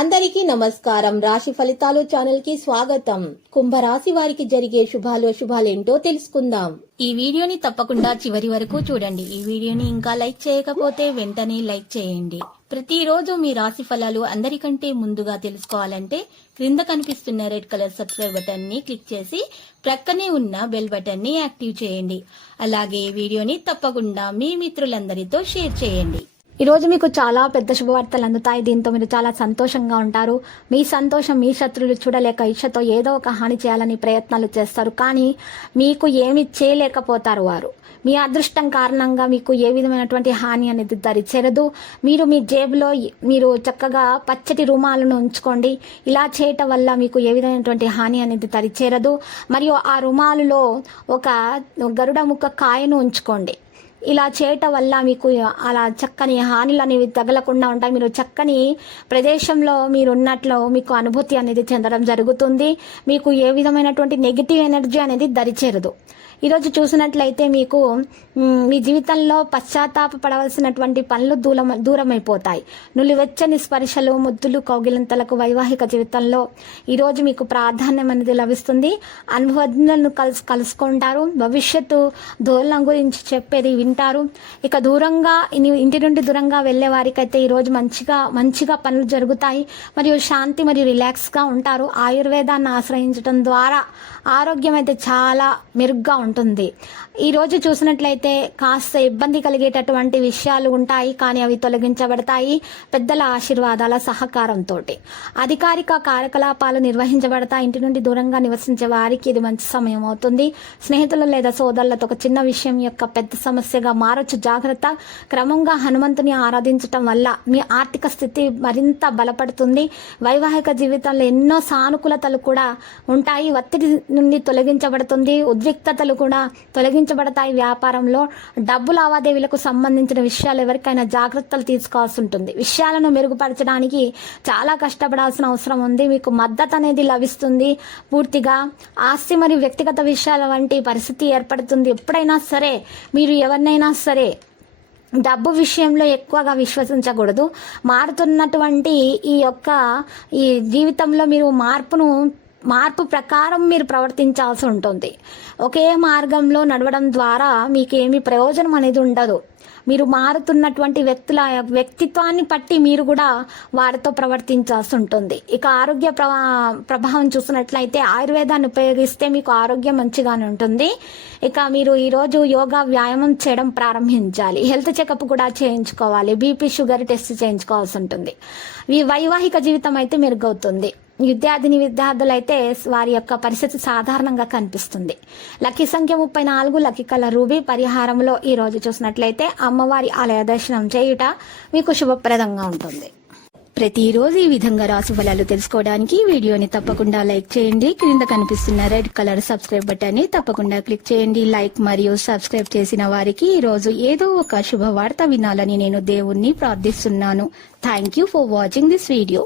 అందరికీ నమస్కారం. రాశి ఫలితాలు ఛానల్ కి స్వాగతం. కుంభరాశి వారికి జరిగే శుభాలేంటో తెలుసుకుందాం. ఈ వీడియోని తప్పకుండా చివరి వరకు చూడండి. ఈ వీడియోని ఇంకా లైక్ చేయకపోతే వెంటనే లైక్ చేయండి. ప్రతిరోజు మీ రాశి ఫలాలు అందరికంటే ముందుగా తెలుసుకోవాలంటే క్రింద కనిపిస్తున్న రెడ్ కలర్ సబ్స్క్రైబ్ బటన్ ని క్లిక్ చేసి ప్రక్కనే ఉన్న బెల్ బటన్ ని యాక్టివ్ చేయండి. అలాగే ఈ వీడియోని తప్పకుండా మీ మిత్రులందరితో షేర్ చేయండి. ఈ రోజు మీకు చాలా పెద్ద శుభవార్తలు అందుతాయి. దీంతో మీరు చాలా సంతోషంగా ఉంటారు. మీ సంతోషం మీ శత్రువులు చూడలేక ఇచ్చతో ఏదో ఒక హాని చేయాలని ప్రయత్నాలు చేస్తారు, కానీ మీకు ఏమి చేయలేకపోతారు వారు. మీ అదృష్టం కారణంగా మీకు ఏ విధమైనటువంటి హాని అనేది దరిచేరదు. మీరు మీ జేబులో మీరు చక్కగా పచ్చటి రుమాలను ఉంచుకోండి. ఇలా చేయటం వల్ల మీకు ఏ విధమైనటువంటి హాని అనేది దరిచేరదు. మరియు ఆ రుమాలులో ఒక గరుడ ముక్క కాయను ఉంచుకోండి. ఇలా చేయటం వల్ల మీకు అలా చక్కని హానిలు అనేవి తగలకుండా ఉంటాయి. మీరు చక్కని ప్రదేశంలో మీరు ఉన్నట్లు మీకు అనుభూతి అనేది చెందడం జరుగుతుంది. మీకు ఏ విధమైనటువంటి నెగిటివ్ ఎనర్జీ అనేది దరిచేరదు. ఈరోజు చూసినట్లయితే మీకు మీ జీవితంలో పశ్చాత్తాప పడవలసినటువంటి పనులు దూరమైపోతాయి. నులివెచ్చని స్పర్శలు, ముద్దులు, కౌగిలింతలకు వైవాహిక జీవితంలో ఈరోజు మీకు ప్రాధాన్యం అనేది లభిస్తుంది. అనుభవజ్ఞులను కలుసుకుంటారు. భవిష్యత్తు ధోరణం గురించి చెప్పేది వింటారు. ఇక ఇంటి నుండి దూరంగా వెళ్లే వారికైతే ఈరోజు మంచిగా పనులు జరుగుతాయి. మరియు శాంతి మరియు రిలాక్స్గా ఉంటారు. ఆయుర్వేదాన్ని ఆశ్రయించడం ద్వారా ఆరోగ్యం అయితే చాలా మెరుగ్గా ఉంటుంది. ఈ రోజు చూసినట్లయితే కాస్త ఇబ్బంది కలిగేటటువంటి విషయాలు ఉంటాయి, కానీ అవి తొలగించబడతాయి పెద్దల ఆశీర్వాదాల సహకారంతో. అధికారిక కార్యకలాపాలు నిర్వహించబడతాయి. ఇంటి నుండి దూరంగా నివసించే వారికి ఇది మంచి సమయం అవుతుంది. స్నేహితులు లేదా సోదరులతో ఒక చిన్న విషయం యొక్క పెద్ద సమస్యగా మారొచ్చు. జాగ్రత్త. క్రమంగా హనుమంతుని ఆరాధించటం వల్ల మీ ఆర్థిక స్థితి మరింత బలపడుతుంది. వైవాహిక జీవితంలో ఎన్నో సానుకూలతలు కూడా ఉంటాయి. ఒత్తిడి నుండి తొలగించబడుతుంది. ఉద్రిక్తతలు కూడా తొలగించబడతాయి. వ్యాపారంలో డబ్బు లావాదేవీలకు సంబంధించిన విషయాలు ఎవరికైనా జాగ్రత్తలు తీసుకోవాల్సి ఉంటుంది. విషయాలను మెరుగుపరచడానికి చాలా కష్టపడాల్సిన అవసరం ఉంది. మీకు మద్దతు అనేది లభిస్తుంది. పూర్తిగా ఆస్తి మరియు వ్యక్తిగత విషయాల వంటి పరిస్థితి ఏర్పడుతుంది. ఎప్పుడైనా సరే మీరు ఎవరినైనా సరే డబ్బు విషయంలో ఎక్కువగా విశ్వసించకూడదు. మారుతున్నటువంటి ఈ జీవితంలో మీరు మార్పు ప్రకారం మీరు ప్రవర్తించాల్సి ఉంటుంది. ఒకే మార్గంలో నడవడం ద్వారా మీకేమీ ప్రయోజనం అనేది ఉండదు. మీరు మారుతున్నటువంటి వ్యక్తిత్వాన్ని బట్టి మీరు కూడా వారితో ప్రవర్తించాల్సి ఉంటుంది. ఇక ఆరోగ్య ప్రభావం చూసినట్లయితే ఆయుర్వేదాన్ని ఉపయోగిస్తే మీకు ఆరోగ్యం మంచిగానే ఉంటుంది. ఇక మీరు ఈరోజు యోగా వ్యాయామం చేయడం ప్రారంభించాలి. హెల్త్ చెకప్ కూడా చేయించుకోవాలి. బీపీ షుగర్ టెస్ట్ చేయించుకోవాల్సి ఉంటుంది. ఈ వైవాహిక జీవితం అయితే మెరుగవుతుంది. విద్యార్థులైతే వారి యొక్క పరిస్థితి సాధారణంగా కనిపిస్తుంది. లక్కీ సంఖ్య 34, లక్కీ కలర్ రూబీ. పరిహారంలో ఈ రోజు చూసినట్లయితే అమ్మవారి ఆలయ దర్శనం చేయుట మీకు శుభప్రదంగా ఉంటుంది. ప్రతిరోజు ఈ విధంగా రాశి ఫలాలు తెలుసుకోవడానికి వీడియోని తప్పకుండా లైక్ చేయండి. క్రింద కనిపిస్తున్న రెడ్ కలర్ సబ్స్క్రైబ్ బటన్ ని తప్పకుండా క్లిక్ చేయండి. లైక్ మరియు సబ్స్క్రైబ్ చేసిన వారికి ఈ రోజు ఏదో ఒక శుభవార్త వినాలని నేను దేవుణ్ణి ప్రార్థిస్తున్నాను. Thank you for watching this video.